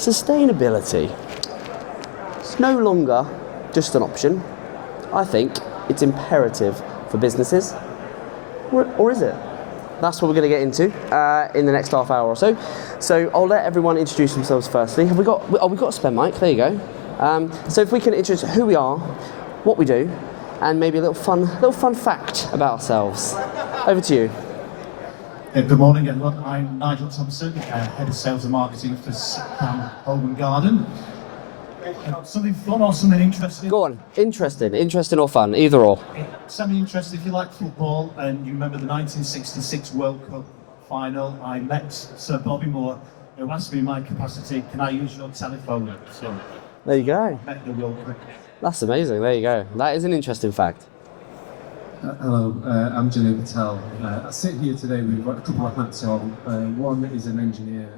Sustainability. It's no longer just an option. I think it's imperative for businesses. Or is it? That's what we're going to get into in the next half hour or so. So I'll let everyone introduce themselves firstly. Have we got? Oh, we've got a spare mic. There you go. So if we can introduce who we are, what we do, and maybe a little fun fact about ourselves. Over to you. Good morning, everyone. I'm Nigel Thompson, Head of Sales and Marketing for Home and Garden. Something fun or something interesting? Go on. Interesting or fun, either or. Something interesting, if you like football and you remember the 1966 World Cup final, I met Sir Bobby Moore, who asked me in my capacity, can I use your telephone? So there you go. Met the World Cup. That's amazing, there you go. That is an interesting fact. Hello, I'm T.E.A Patel. I sit here today with a couple of hats on. One is an engineer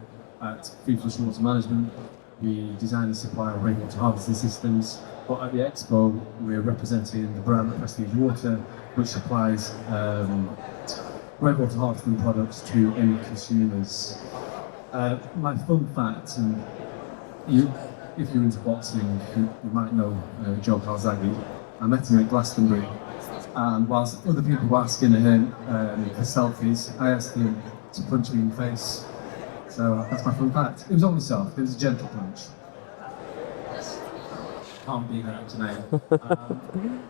at Free Flush Water Management. We design and supply rainwater harvesting systems. But at the expo, we're representing the brand Prestige Water, which supplies rainwater harvesting products to end consumers. My fun fact, and if you're into boxing, you might know Joe Calzaghe. I met him at Glastonbury. And whilst other people were asking him for selfies, I asked him to punch me in the face. So that's my fun fact. It was only soft, it was a gentle punch. Can't be that today.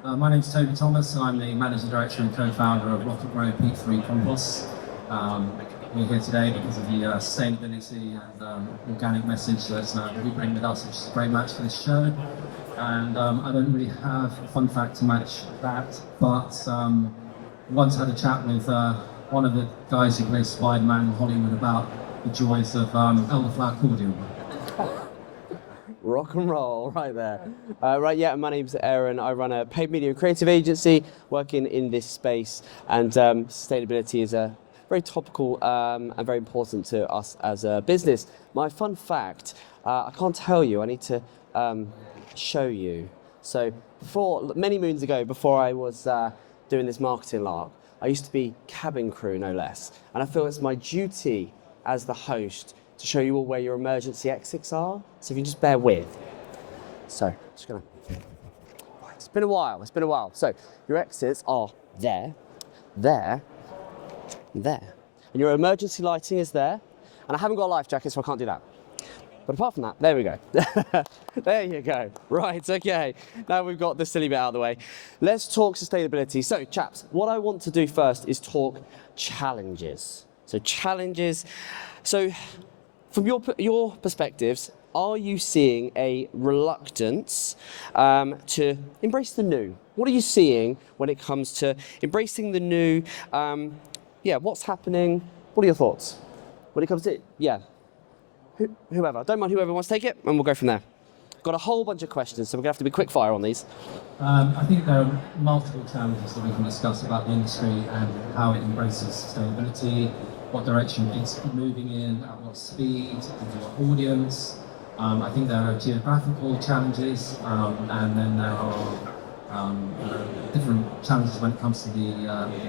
My name's Toby Thomas, and I'm the Managing Director and Co-Founder of Rocket Grow Peat-Free Compost. We're here today because of the sustainability and organic message that we bring with us, which is a great match for this show. And I don't really have a fun fact to match that, but once had a chat with one of the guys who plays Spider-Man in Hollywood about the joys of elderflower cordial. Rock and roll, right there. My name's Aaron. I run a paid media and creative agency working in this space, and sustainability is very topical and very important to us as a business. My fun fact, I can't tell you, I need to show you. So many moons ago, before I was doing this marketing lark, I used to be cabin crew, no less. And I feel it's my duty as the host to show you all where your emergency exits are. So if you just bear with. So, just gonna, right, it's been a while. So your exits are there, there, there. And your emergency lighting is there. And I haven't got a life jacket, so I can't do that. But apart from that, there we go. There you go. Right, okay. Now we've got the silly bit out of the way. Let's talk sustainability. So, chaps, what I want to do first is talk challenges. So, challenges. So, from your perspectives, are you seeing a reluctance to embrace the new? What are you seeing when it comes to embracing the new? What's happening? What are your thoughts? When it comes to, whoever. Don't mind whoever wants to take it, and we'll go from there. Got a whole bunch of questions, so we're going to have to be quick fire on these. I think there are multiple challenges that we can discuss about the industry and how it embraces sustainability, what direction it's moving in, at what speed, to what audience. I think there are geographical challenges, and then there are different challenges when it comes to the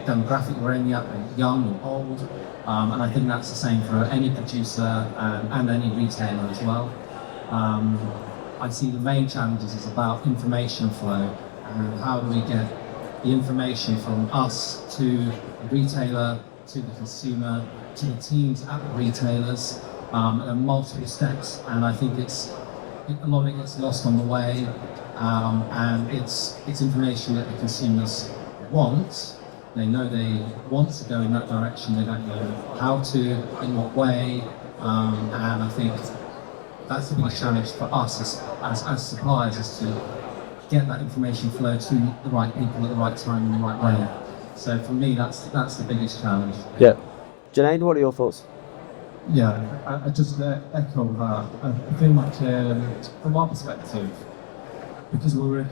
demographic we're in, young or old. And I think that's the same for any producer and any retailer as well. I see the main challenges is about information flow, and how do we get the information from us to the retailer, to the consumer, to the teams at the retailers, and multiple steps. And I think a lot of it gets lost on the way, and it's information that the consumers want. They know they want to go in that direction, they don't know how to, in what way, and I think that's the big challenge for us as suppliers, is to get that information flow to the right people at the right time in the right way. So for me, that's the biggest challenge. Yeah. Junaid, what are your thoughts? Yeah, I just echo that. I think from our perspective, because we're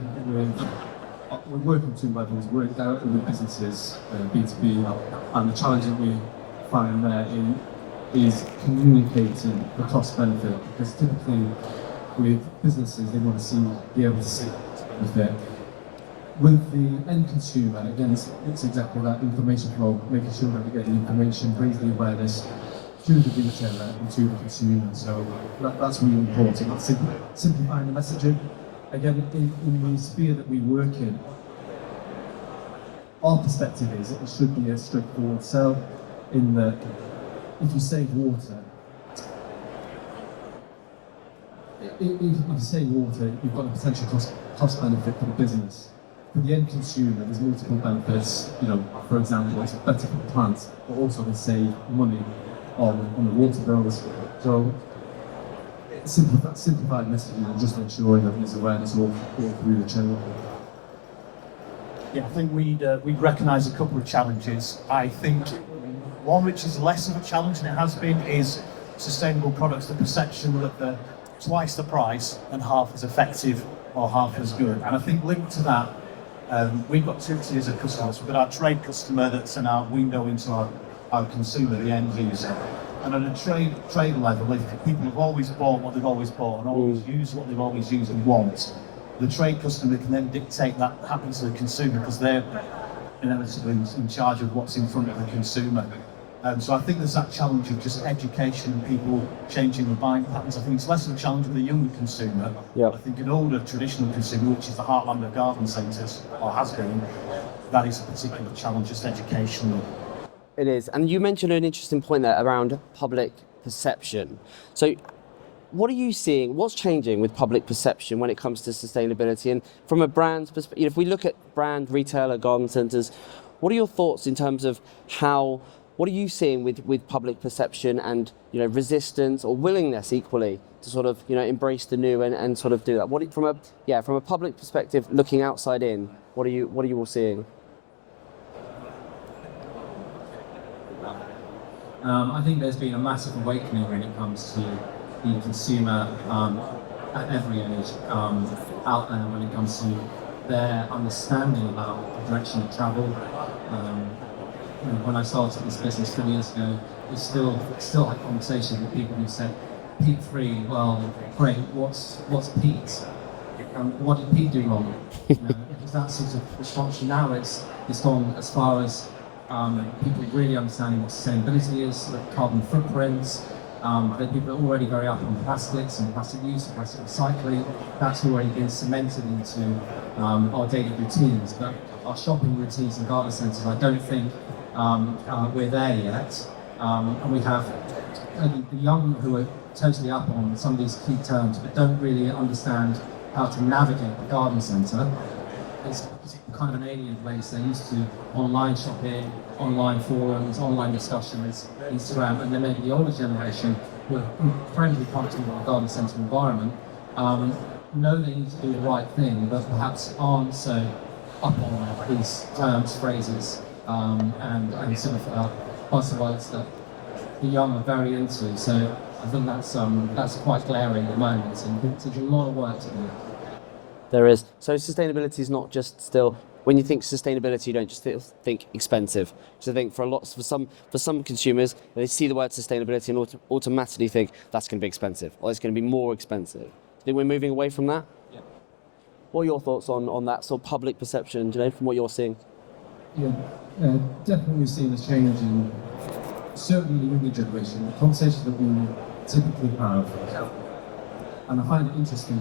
working two levels, we're directly with businesses, B2B, and the challenge that we find there is communicating the cost benefit, because typically with businesses they want to be able to see the benefit. With the end consumer, again, it's exactly that information flow, making sure that we get the information, brings the awareness to the retailer and to the consumer. So that's really important. It's simplifying the messaging. Again, in the sphere that we work in, our perspective is it should be a straightforward sell in that if you save water, if you save water, you've got a potential cost benefit for the business. For the end consumer, there's multiple benefits. For example, it's better for the plants, but also they save money on the water bills. So simplified messaging and just ensuring that there's awareness all through the channel. Yeah, I think we'd recognise a couple of challenges. I think one which is less of a challenge than it has been is sustainable products, the perception that they're twice the price and half as effective or half as good. And I think linked to that, we've got two tiers of customers. We've got our trade customer that's in our window into our consumer, the end user. And on a trade level, if people have always bought what they've always bought and always used what they've always used and want, the trade customer can then dictate that happens to the consumer because they're inevitably in charge of what's in front of the consumer. So I think there's that challenge of just education and people changing the buying patterns. I think it's less of a challenge with the younger consumer. Yep. I think an older traditional consumer, which is the heartland of garden centres, or has been, that is a particular challenge, just educational. It is. And you mentioned an interesting point there around public perception. So what are you seeing? What's changing with public perception when it comes to sustainability? And from a brand's perspective, if we look at brand, retailer, garden centres, what are your thoughts in terms of what are you seeing with public perception and resistance or willingness equally to sort of embrace the new and sort of do that? From a public perspective, looking outside in, what are you all seeing? I think there's been a massive awakening when it comes to the consumer at every age out there when it comes to their understanding about the direction of travel. When I started this business 3 years ago, we still had conversations with people who said, peat free, well, great, what's peat? What did peat do wrong? Because that sort of response now it's gone as far as people really understanding what sustainability is, carbon footprints. That people are already very up on plastics and plastic use and plastic recycling. That's already been cemented into our daily routines. But our shopping routines and garden centres, I don't think we're there yet. And we have the young who are totally up on some of these key terms, but don't really understand how to navigate the garden centre. It's kind of an alien place. They're used to online shopping, online forums, online discussions, Instagram, and then maybe the older generation who are incredibly comfortable in the garden centre environment, know they need to do the right thing, but perhaps aren't so up on these terms, phrases, and sort of buzzwords that the young are very into. So I think that's quite glaring at the moment, and there's a lot of work to do. There is. So sustainability is not just still. When you think sustainability, you don't just think expensive. So I think for some consumers, they see the word sustainability and automatically think that's going to be expensive, or it's going to be more expensive. Do you think we're moving away from that? Yeah. What are your thoughts on that sort of public perception, from what you're seeing? Yeah, definitely seeing a change in certainly the younger generation. The conversation that we typically have, and I find it interesting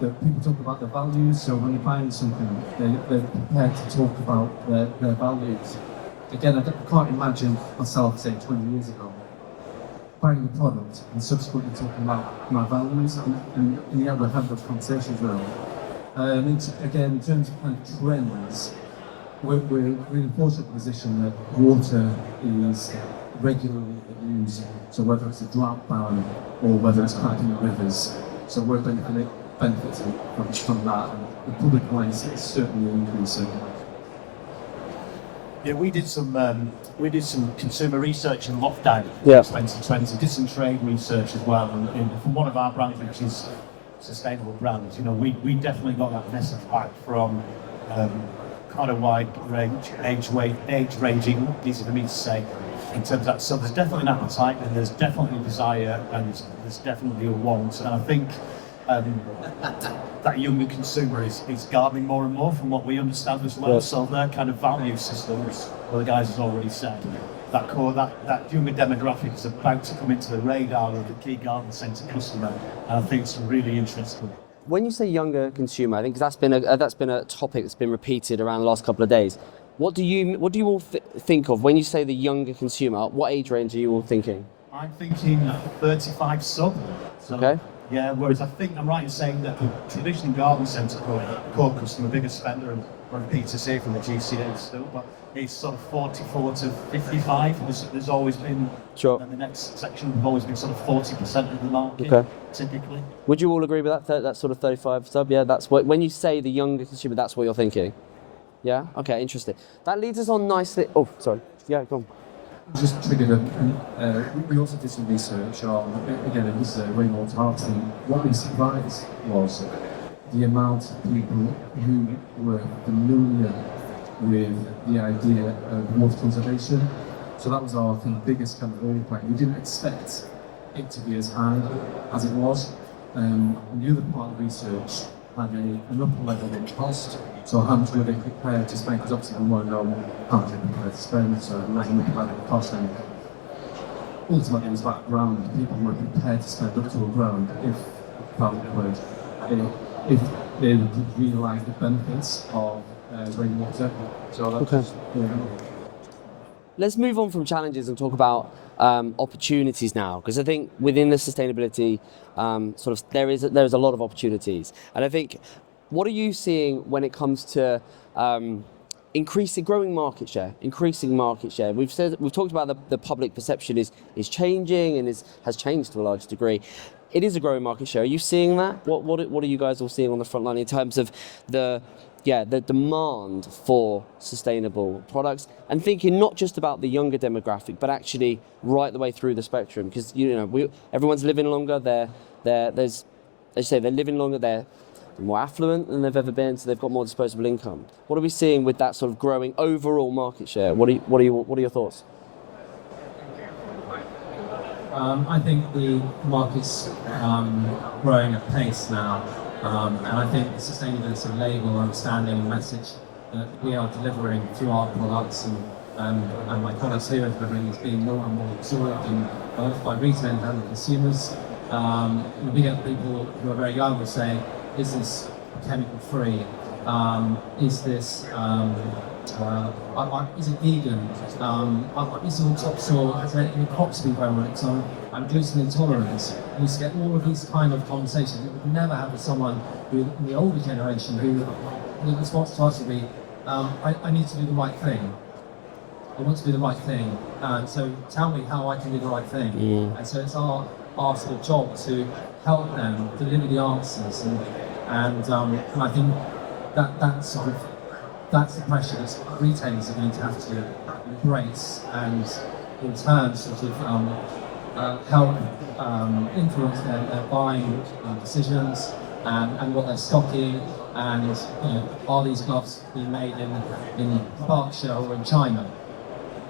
that people talk about their values, so when they're buying something, they're prepared to talk about their values. Again, I can't imagine myself, say, 20 years ago, buying a product and subsequently talking about my values, and yet we'll have those conversations now. Again, in terms of kind of trends, we're in a fortunate position that water is regularly used, so whether it's a drought ban or whether it's cracking the rivers, so we're benefiting from that, and the public awareness is certainly increasing. Yeah, we did some consumer research in lockdown in 2020. Did some trade research as well, and from one of our brands, which is sustainable brands, we definitely got that message back from quite a wide range, age ranging, easy for me to say, in terms of that. So there's definitely an appetite, and there's definitely a desire, and there's definitely a want, and I think that younger consumer is gardening more and more from what we understand as well. So their kind of value systems, well, the guys has already said, that younger demographic is about to come into the radar of the key garden centre customer, and I think it's really interesting. When you say younger consumer, I think that's been a topic that's been repeated around the last couple of days. What do you all think of when you say the younger consumer? What age range are you all thinking? I'm thinking 35 sub. So, Okay. Yeah, whereas I think I'm right in saying that the traditional garden centre core customer, biggest spender, and repeats us here from the GCA still, but it's sort of 44 to 55. There's always been, Sure. and the next section have always been sort of 40% of the market, Okay. typically. Would you all agree with that sort of 35 sub? Yeah, that's what, when you say the younger consumer, that's what you're thinking? Yeah? Okay, interesting. That leads us on nicely. Oh, sorry. Yeah, go on. Just triggered we also did some research on, again, it was rainwater harvesting. What we surprised was the amount of people who were familiar with the idea of water conservation. So that was our kind of biggest kind of early point. We didn't expect it to be as high as it was. And the other part of the research had an upper level of cost. So how much were they prepared to spend? Because obviously we want to know how much they're prepared to spend, so imagine looking at the cost. And ultimately it was that ground. People were prepared to spend up to a grand if they realise the benefits of rainwater. So that's Okay. Let's move on from challenges and talk about opportunities now, because I think within the sustainability there's a lot of opportunities, and I think what are you seeing when it comes to growing market share, increasing market share? We've talked about the public perception is changing and has changed to a large degree. It is a growing market share. Are you seeing that? What are you guys all seeing on the front line in terms of the demand for sustainable products, and thinking not just about the younger demographic, but actually right the way through the spectrum? Because everyone's living longer. They're living longer. They're more affluent than they've ever been, so they've got more disposable income. What are we seeing with that sort of growing overall market share? What are your thoughts? I think the market's growing at pace now, and I think the sustainability label, understanding and message that we are delivering through our products and my products here at Evergreen is being more and more absorbed both by retailers and consumers. We get people who are very young who say, is this chemical free? Is this is it vegan? Is it all topsoil? Has any crops been grown on it? So I'm gluten intolerant. We used to get all of these kind of conversations that we would never have with someone who, in the older generation, who the response to us would be, I need to do the right thing. I want to do the right thing. So tell me how I can do the right thing. Yeah. And so it's our sort of job to help them deliver the answers, and I think that's the pressure that retailers are going to have to embrace, and in turn sort of help influence their buying decisions and what they're stocking, and are these gloves being made in Berkshire or in China?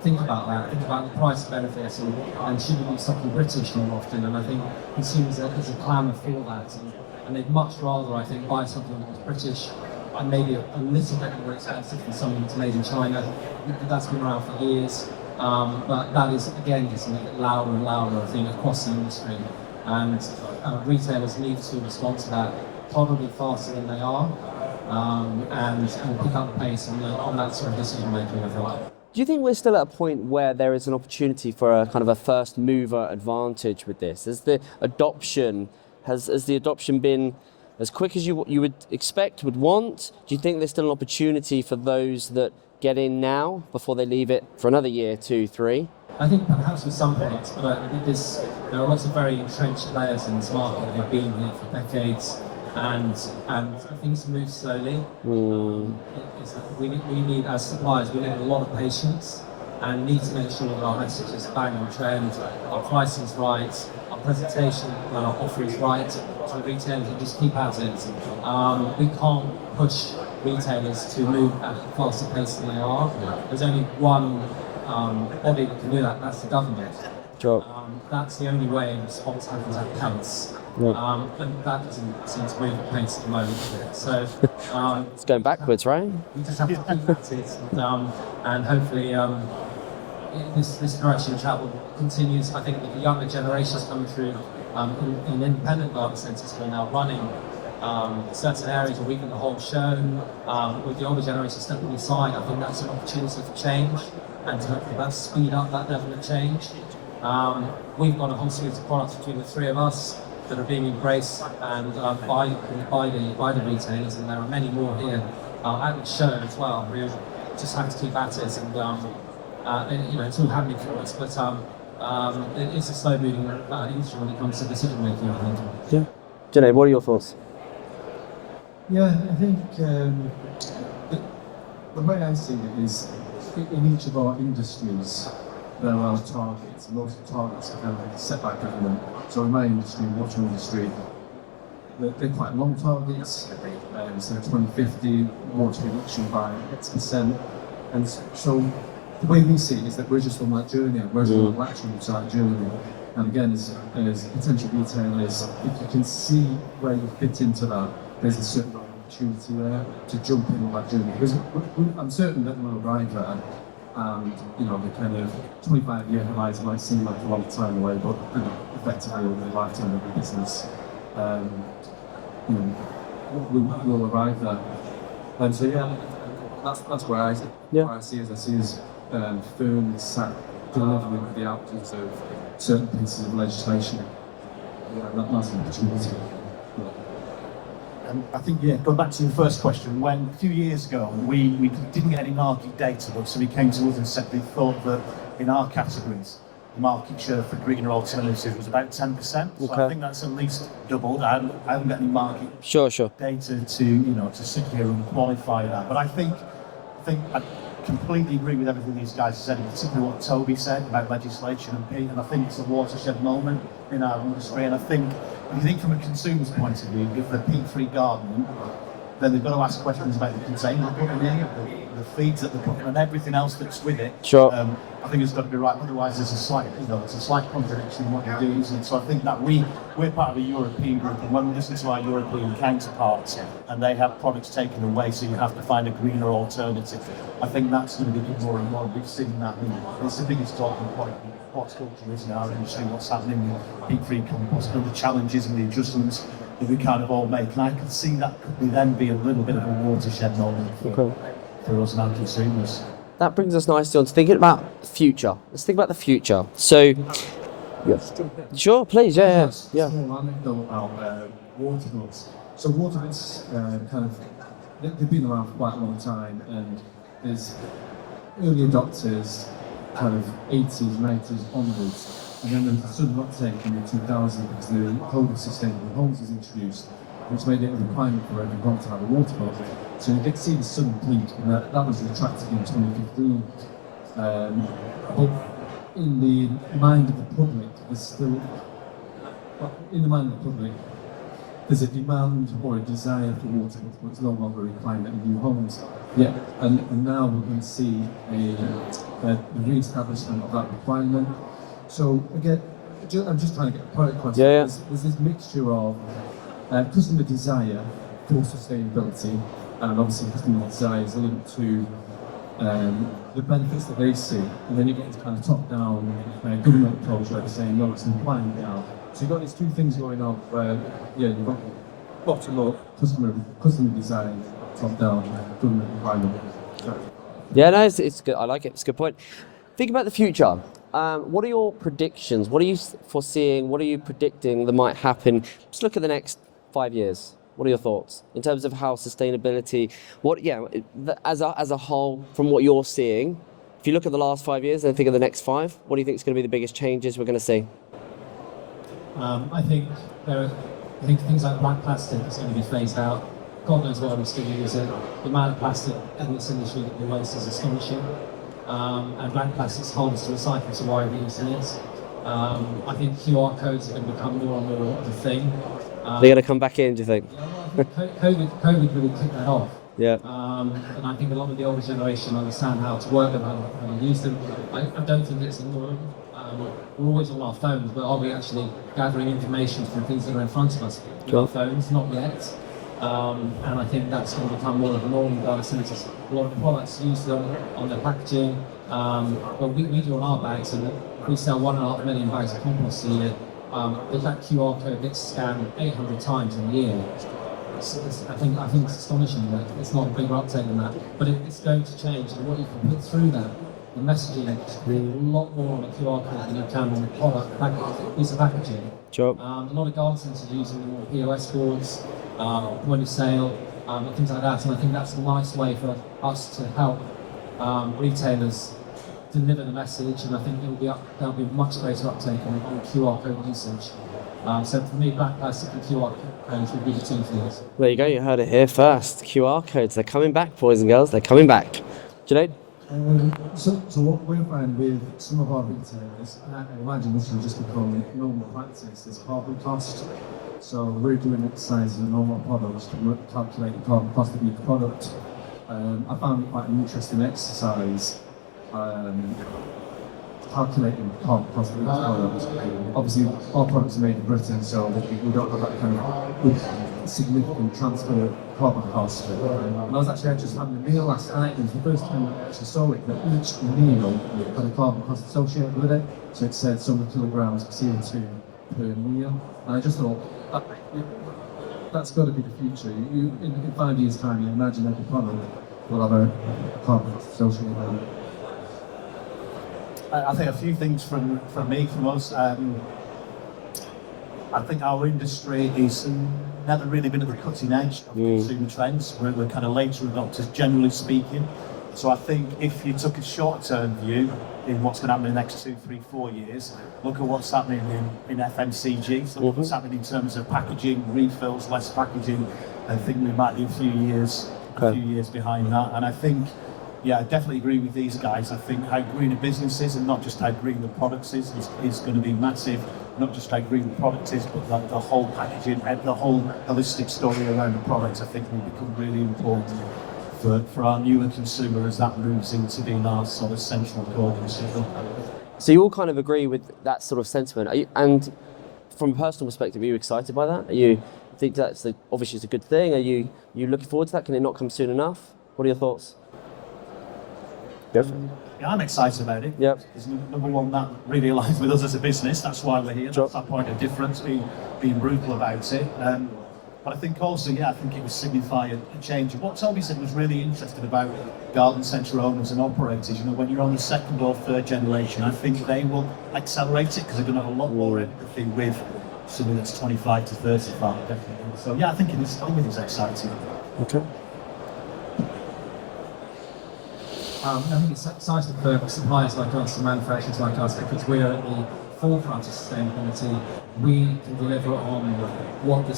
Think about that. Think about the price benefits, and should we be stocking British more often? And I think consumers, there's a clamour for that, and they'd much rather, I think, buy something that's British and maybe a little bit more expensive than something that's made in China. That's been around for years, but that is again getting louder and louder, I think, across the industry. And retailers need to respond to that probably faster than they are, and pick up the pace on that sort of decision making, I feel like. Do you think we're still at a point where there is an opportunity for a kind of a first mover advantage with this? Has the adoption been as quick as you would expect, would want? Do you think there's still an opportunity for those that get in now before they leave it for another year, 2, 3? I think perhaps with some products, but I think there are lots of very entrenched players in this market that have been here for decades, and things move slowly. We need, as suppliers, we need a lot of patience and need to make sure that our message is bang on trend, our pricing is right, our presentation and our offer is right, so the retailers can just keep at it. We can't push retailers to move at a faster pace than they are. There's only one body that can do that, and that's the government. Sure. That's the only way response happens at pace. Right. And that doesn't seem to move at pace at the moment. So It's going backwards, right? we just have to keep at it, and hopefully this direction of travel continues. I think with the younger generations coming through in independent garden centres who are now running certain areas or even the whole show, with the older generation stepping inside, I think that's an opportunity for change and to hopefully that speed up that level of change. We've got a whole suite of products between the three of us that are being embraced and by the retailers, and there are many more here at the show as well. We just have to keep at it, and it's all happening for us. But it is a slow-moving industry when it comes to decision making. I think. Yeah. Junaid, what are your thoughts? Yeah, I think the way I see it is in each of our industries there are targets, and those targets are kind of set by government. So in my industry, water industry, they're quite long targets. So 2050, water reduction by X%. And so the way we see it is that we're just on that journey, we're just on that journey. And again, as potential retailers, if you can see where you fit into that, there's a certain opportunity there to jump in on that journey. Because I'm certain that we'll arrive there, and the kind of 25-year horizon might seem like a long time away, but effectively over the lifetime of the business, we'll arrive there. And so that's where I see us firmly sat delivering the outcomes of certain pieces of legislation. That's an opportunity. I think, going back to your first question, when a few years ago we didn't get any market data, but somebody came to us and said they thought that in our categories, the market share for greener alternatives was about 10%. So I think that's at least doubled. I haven't got any market data to sit here and qualify that. But I think I completely agree with everything these guys have said, particularly what Toby said about legislation and peat. And I think it's a watershed moment in our industry. And I think, if you think from a consumer's point of view, if they're peat-free gardening, then they've got to ask questions about the container they're putting in, the feeds that they're putting in, and everything else that's with it. Sure. I think it's got to be right. Otherwise, there's a slight contradiction in what you're doing, isn't it? So I think that we're part of a European group, and when we listen to our European counterparts, and they have products taken away, so you have to find a greener alternative. I think that's going to be more and more. We've seen that. It's the biggest talking point. Horticulture is in our industry, what's happening with peat-free compost, and the challenges and the adjustments that we kind of all make. And I can see that could then be a little bit of a watershed moment for us and our consumers. That brings us nicely on to thinking about the future. Let's think about the future. So, sure, please, yeah. Small anecdote about water bugs. So water bugs they've been around for quite a long time, and there's early adopters, kind of 80s, 90s onwards, and then there's a sudden uptake in the 2000s because the Code of Sustainable Homes was introduced, which made it a requirement for every home to have a water bottle. So you get to see the sudden peak, and that was retracted in 2015. But in the mind of the public, there's a demand or a desire for water, but it's no longer a requirement in new homes. Yeah, and now we're going to see the re-establishment of that requirement. So again, I'm just trying to get a product concept. There's this mixture of customer desire for sustainability, and obviously customer desire is linked to the benefits that they see, and then you get to kind of top-down government approach where they're saying, no, it's implying now. So you've got these two things going on where, you've got bottom-up customer design, top-down government requirement. Yeah, no, it's good. I like it. It's a good point. Think about the future. What are your predictions? What are you foreseeing? What are you predicting that might happen? Just look at the next 5 years. What are your thoughts in terms of how sustainability, as a whole, from what you're seeing? If you look at the last 5 years and think of the next 5, what do you think is going to be the biggest changes we're going to see? I think things like black plastic is going to be phased out. God knows why we still use it. The amount of plastic in this industry that we waste is astonishing. And black plastics hold us to recycle, so why are we using it? I think QR codes are going to become more and more of a thing. They're going to come back in, do you think? Yeah, well, I think COVID really kicked that off. Yeah. And I think a lot of the older generation understand how to work them, how to use them. I don't think it's a norm. We're always on our phones, but are we actually gathering information from things that are in front of us with our phones? Not yet. and I think that's going to become more of a norm. So there's a lot of products used on their packaging. But we do on our bags, and we sell 1.5 million bags of compost a year. If that QR code gets scanned 800 times in a year, I think it's astonishing that it's not a bigger uptake than that. But it's going to change, and what you can put through that, the messaging is a lot more on a QR code than you can on a piece of packaging. Sure. A lot of garden centres are using more POS boards, point of sale, and things like that. And I think that's a nice way for us to help retailers deliver the message. And I think there'll be much greater uptake on QR code usage. So for me, black plastic and QR codes would be the two things. There you go. You heard it here first. QR codes. They're coming back, boys and girls. They're coming back. Junaid? So what we're finding with some of our retailers, and I imagine this will just become normal practice, is carbon cost. So we're doing exercises in normal products to calculate the carbon cost of each product. I found it quite an interesting exercise, calculating the carbon cost of each product. Obviously, our products are made in Britain, so we don't have that kind of significant transfer carbon cost. And I was actually just having a meal last night, and it was the first time I actually saw it, that each meal had a carbon cost associated with it. So it said so many kilograms of CO2 per meal. And I just thought, that's got to be the future. In 5 years' time, you imagine every product will have a carbon cost associated with it. I think a few things from us. I think our industry is never really been at the cutting edge of consumer trends. We're kind of later adopters, generally speaking. So I think if you took a short-term view in what's going to happen in the next 2, 3, 4 years, look at what's happening in FMCG. So what's happening in terms of packaging, refills, less packaging. I think we might be a few years behind that. And I think, yeah, I definitely agree with these guys. I think how green a business is, and not just how green the products is going to be massive. Not just how green the product is, but the whole packaging, the whole holistic story around the product, I think will become really important for our newer consumer as that moves into being our sort of central core consumer. So you all kind of agree with that sort of sentiment. And from a personal perspective, are you excited by that? Are you think that's obviously it's a good thing? Are you looking forward to that? Can it not come soon enough? What are your thoughts? Definitely. Yeah, I'm excited about it. Yep. Because number one, that really aligns with us as a business. That's why we're here. Sure. That's our point of difference, being brutal about it. But I think also, yeah, I think it would signify a change. What Toby said was really interesting about garden centre owners and operators. You know, when you're on the second or third generation, I think they will accelerate it because they're going to have a lot more empathy with somebody that's 25 to 35, definitely. So yeah, I think it is exciting. Okay. I think it's exciting for suppliers like us and manufacturers like us because we're at the forefront of sustainability. We can deliver on what the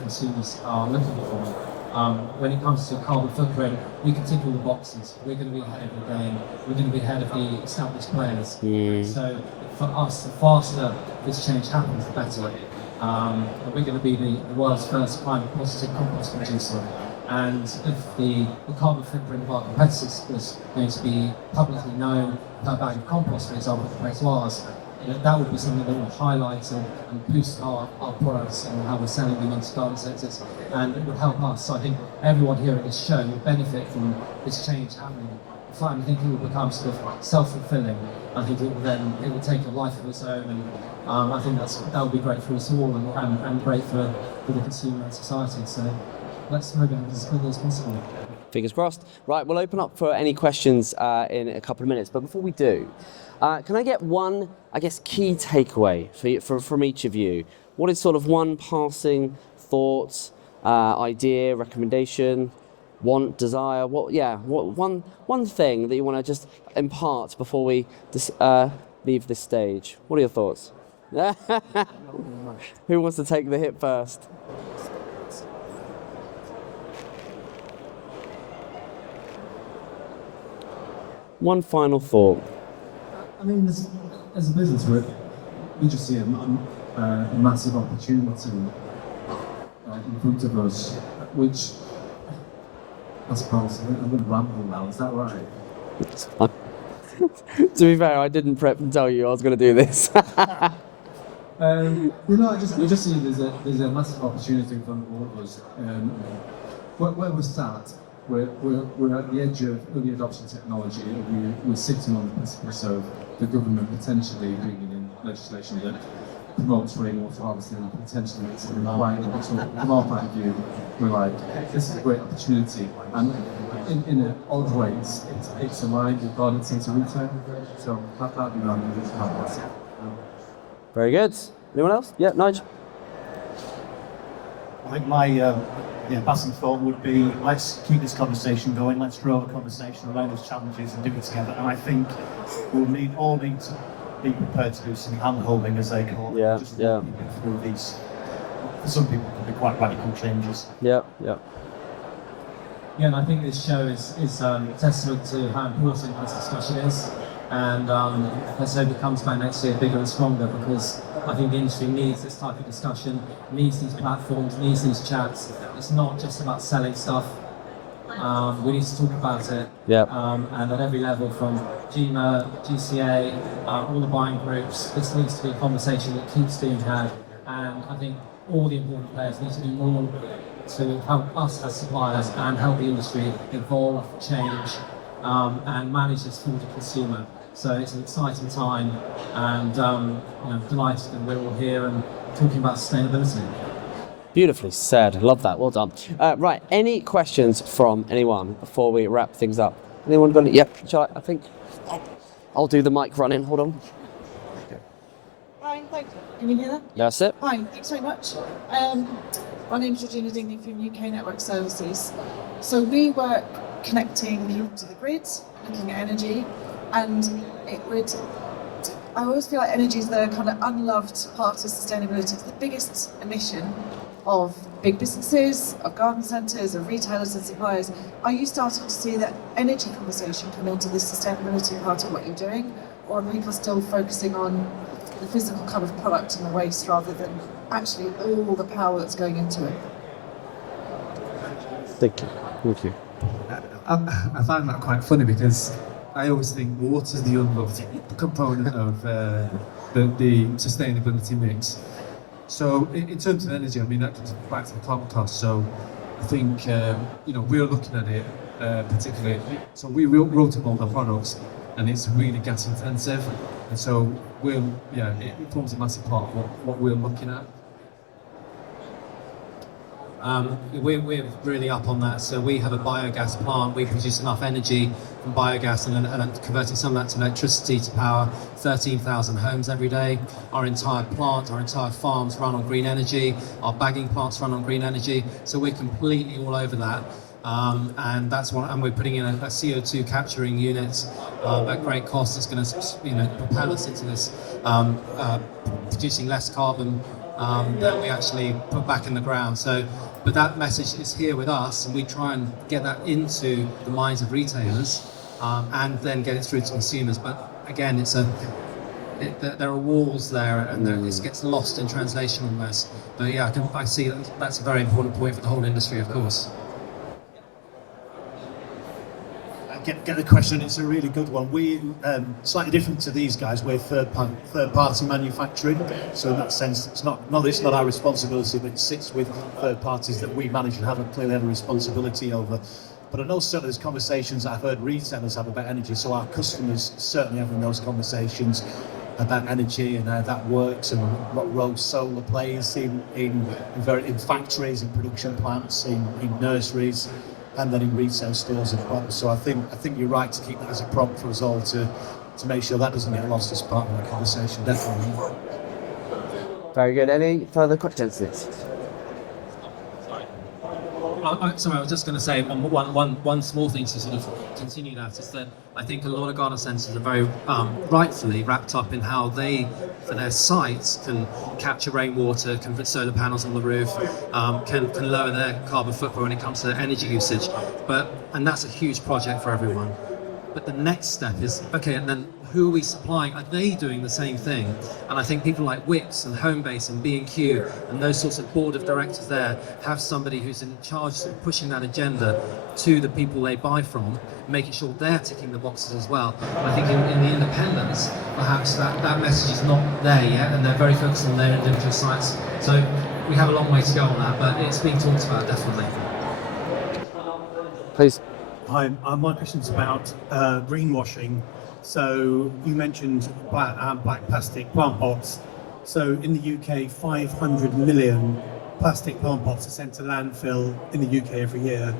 consumers are looking for. When it comes to carbon footprint, we can tick all the boxes. We're going to be ahead of the game. We're going to be ahead of the established players. So for us, the faster this change happens, the better. We're going to be the world's first climate positive compost producer. And if the carbon footprint of our competitors was going to be publicly known per bag of compost, for example, compared to ours, that would be something that would highlight and boost our products and how we're selling them into garden centres, and it would help us. So I think everyone here at this show will benefit from this change happening. I think it will become sort of self-fulfilling. I think it will take a life of its own, and I think that will be great for us all and great for the consumer and society. So let's move it as quickly as possible. Fingers crossed. Right, we'll open up for any questions in a couple of minutes. But before we do, can I get one, I guess, key takeaway from each of you? What is sort of one passing thought, idea, recommendation, want, desire? One thing that you want to just impart before we leave this stage? What are your thoughts? Who wants to take the hit first? One final thought. I mean, as a business, we just see a massive opportunity in front of us, which I suppose I'm going to ramble now. Is that right? To be fair, I didn't prep and tell you I was going to do this. We just see there's a massive opportunity in front of all of us. Where we're sat, we're at the edge of early adoption technology. We're sitting on the precipice of the government potentially bringing in legislation that promotes rainwater harvesting and potentially makes it required. So from our point of view, we're like, this is a great opportunity. And in an odd way, it's aligned with garden centre retail. So that'd be really fantastic. Very good. Anyone else? Yeah, Nigel. I think my passing thought would be, let's keep this conversation going, let's grow a conversation around those challenges and do it together. And I think we'll all need to be prepared to do some hand-holding, as they call it. Yeah, just yeah. through these, for some people, can be quite radical changes. Yeah, yeah. Yeah, and I think this show is testament to how important this discussion is. And let's hope it comes back next year bigger and stronger, because I think the industry needs this type of discussion, needs these platforms, needs these chats. It's not just about selling stuff. We need to talk about it. Yeah. And at every level, from GMA, GCA, all the buying groups, this needs to be a conversation that keeps being had. And I think all the important players need to do more to help us as suppliers and help the industry evolve, change, and manage this for the consumer. So it's an exciting time, and delighted that we're all here and talking about sustainability. Beautifully said. Love that. Well done. Right. Any questions from anyone before we wrap things up? Anyone got it? Yep. Shall I think I'll do the mic running. Hold on. Hi, thank you. Can you hear that? That's it. Hi, thanks very much. My name's Georgina Dingley from UK Network Services. So we work connecting people to the grid, looking at energy, and I always feel like energy is the kind of unloved part of sustainability. It's the biggest emission of big businesses, of garden centres, of retailers and suppliers. Are you starting to see that energy conversation come into this sustainability part of what you're doing, or are people still focusing on the physical kind of product and the waste rather than actually all the power that's going into it? Thank you. Thank you. I find that quite funny because I always think water's the unloved component of the sustainability mix. So in terms of energy, I mean, that comes back to the carbon cost. So I think, we're looking at it particularly, so we wrote up all the products and it's really gas intensive. And so it forms a massive part of what we're looking at. We're really up on that. So we have a biogas plant. We produce enough energy from biogas and converting some of that to electricity to power 13,000 homes every day. Our entire plant, our entire farms run on green energy. Our bagging plants run on green energy. So we're completely all over that. And that's one. And we're putting in a CO2 capturing unit at great cost. It's going to, propel us into this producing less carbon that we actually put back in the ground. So, but that message is here with us, and we try and get that into the minds of retailers, and then get it through to consumers. But again, there are walls there, and it gets lost in translation almost. But yeah, I see that's a very important point for the whole industry, of course. Get the question. It's a really good one. We slightly different to these guys. We're third-party manufacturing, so in that sense, it's not our responsibility, but it sits with third parties that we manage and clearly have a responsibility over. But I know certainly there's conversations that I've heard retailers have about energy, so our customers certainly having those conversations about energy and how that works and what role solar plays in factories, in production plants, in nurseries, and then in retail stores as well. So I think you're right to keep that as a prompt for us all to make sure that doesn't get lost as part of the conversation, definitely. Very good. Any further questions? Sorry, I was just going to say one small thing to sort of continue that is that I think a lot of garden centres are very rightfully wrapped up in how they, for their sites, can capture rainwater, can put solar panels on the roof, can lower their carbon footprint when it comes to energy usage. And that's a huge project for everyone. But the next step is, okay, and then who are we supplying? Are they doing the same thing? And I think people like Wix and Homebase and B&Q and those sorts of board of directors there have somebody who's in charge of pushing that agenda to the people they buy from, making sure they're ticking the boxes as well. And I think in the independents, perhaps that message is not there yet, and they're very focused on their individual sites. So we have a long way to go on that, but it's being talked about, definitely. Please. Hi, my question's about greenwashing. So you mentioned black plastic plant pots. So in the UK, 500 million plastic plant pots are sent to landfill in the UK every year.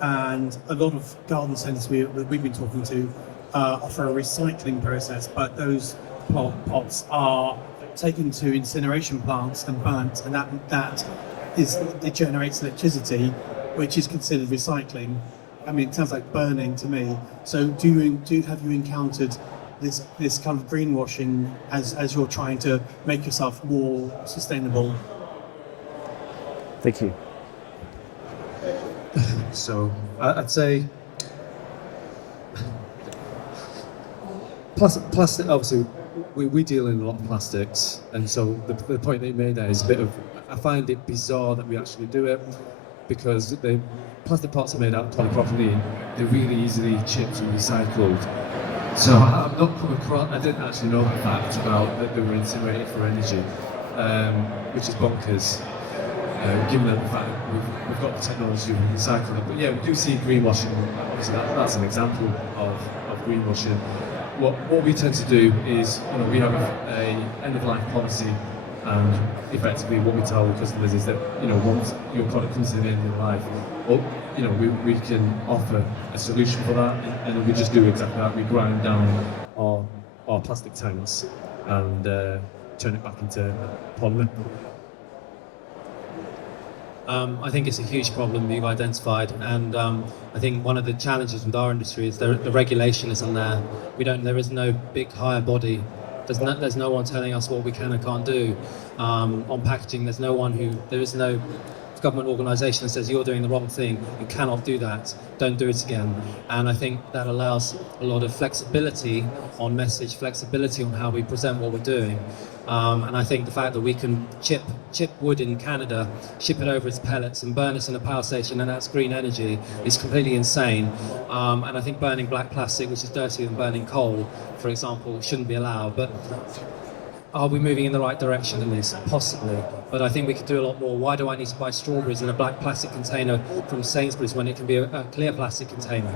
And a lot of garden centres we've been talking to offer a recycling process, but those plant pots are taken to incineration plants and burnt, and it generates electricity, which is considered recycling. I mean, it sounds like burning to me. So have you encountered this kind of greenwashing as you're trying to make yourself more sustainable? Thank you. So I'd say plastic. Obviously, we deal in a lot of plastics, and so the point that you made there is a bit of. I find it bizarre that we actually do it, because the plastic pots are made out of polypropylene. They're really easily chipped and recycled. So I've not come across. I didn't actually know the fact about that they were incinerated for energy, which is bonkers. Given the fact that we've got the technology to recycle it. But yeah, we do see greenwashing. Obviously, that's an example of greenwashing. What we tend to do is, we have a end-of-life policy, and effectively what we tell the customers is that, once your product comes to the end of life, we can offer a solution for that, and we just do exactly that. We grind down our plastic tanks and turn it back into polymer. I think it's a huge problem you've identified, and I think one of the challenges with our industry is the regulation isn't there. There is no big higher body. There's no one telling us what we can and can't do on packaging. There is no government organisation that says you're doing the wrong thing, you cannot do that, don't do it again. And I think that allows a lot of flexibility on message, flexibility on how we present what we're doing. And I think the fact that we can chip wood in Canada, ship it over as pellets and burn it in a power station, and that's green energy, is completely insane. And I think burning black plastic, which is dirtier than burning coal, for example, shouldn't be allowed. But are we moving in the right direction in this? Possibly. But I think we could do a lot more. Why do I need to buy strawberries in a black plastic container from Sainsbury's when it can be a clear plastic container?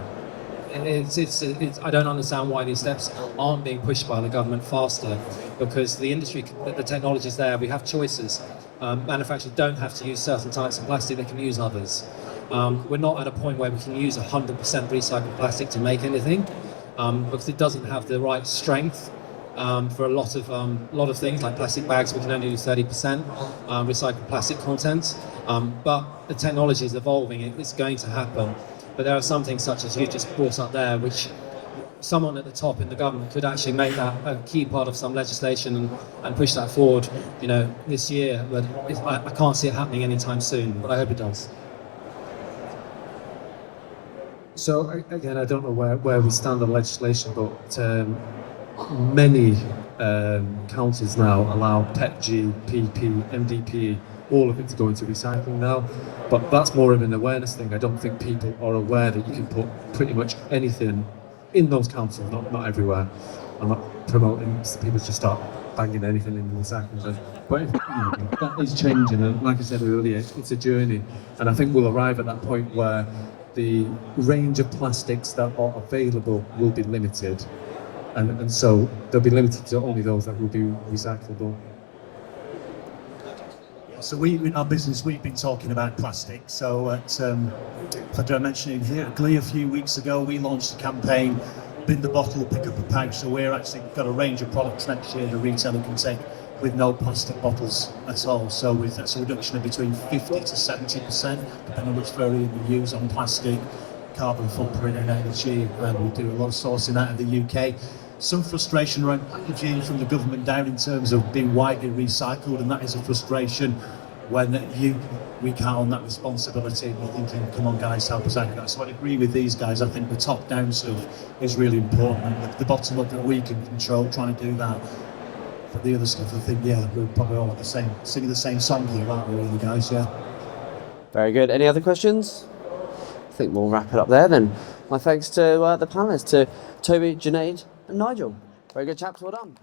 I don't understand why these steps aren't being pushed by the government faster, because the industry, the technology is there, we have choices. Manufacturers don't have to use certain types of plastic, they can use others. We're not at a point where we can use 100% recycled plastic to make anything, because it doesn't have the right strength. For a lot of things, like plastic bags, we can only do 30% recycled plastic content. But the technology is evolving, it's going to happen. But there are some things, such as you just brought up there, which someone at the top in the government could actually make that a key part of some legislation and push that forward, this year. But I can't see it happening anytime soon, but I hope it does. So again, I don't know where we stand on legislation, but many councils now allow PETG, PP, MDP, all of it to go into recycling now. But that's more of an awareness thing. I don't think people are aware that you can put pretty much anything in those councils, not everywhere. I'm not promoting people to start banging anything in the recycling bin. But that is changing, and like I said earlier, it's a journey. And I think we'll arrive at that point where the range of plastics that are available will be limited. And so they'll be limited to only those that will be recyclable. So in our business, we've been talking about plastic. So if I mention it here, at Glee a few weeks ago, we launched a campaign, bin the bottle, pick up a pouch. So we're actually got a range of products next year the retailer can take with no plastic bottles at all. So that's a reduction of between 50 to 70%, depending on which variant you use on plastic, carbon footprint and energy. And we do a lot of sourcing out of the UK. Some frustration around packaging from the government down in terms of being widely recycled, and that is a frustration. when we count on that responsibility and we're thinking, come on guys, help us out. So I agree with these guys. I think the top-down stuff is really important, and the bottom-up that we can control, trying to do that. But the other stuff, I think, yeah, we're probably all singing the same song here, aren't we, really, guys? Yeah. Very good. Any other questions? I think we'll wrap it up there then. My thanks to the panelists, to Toby, Junaid and Nigel. Very good chaps, well done.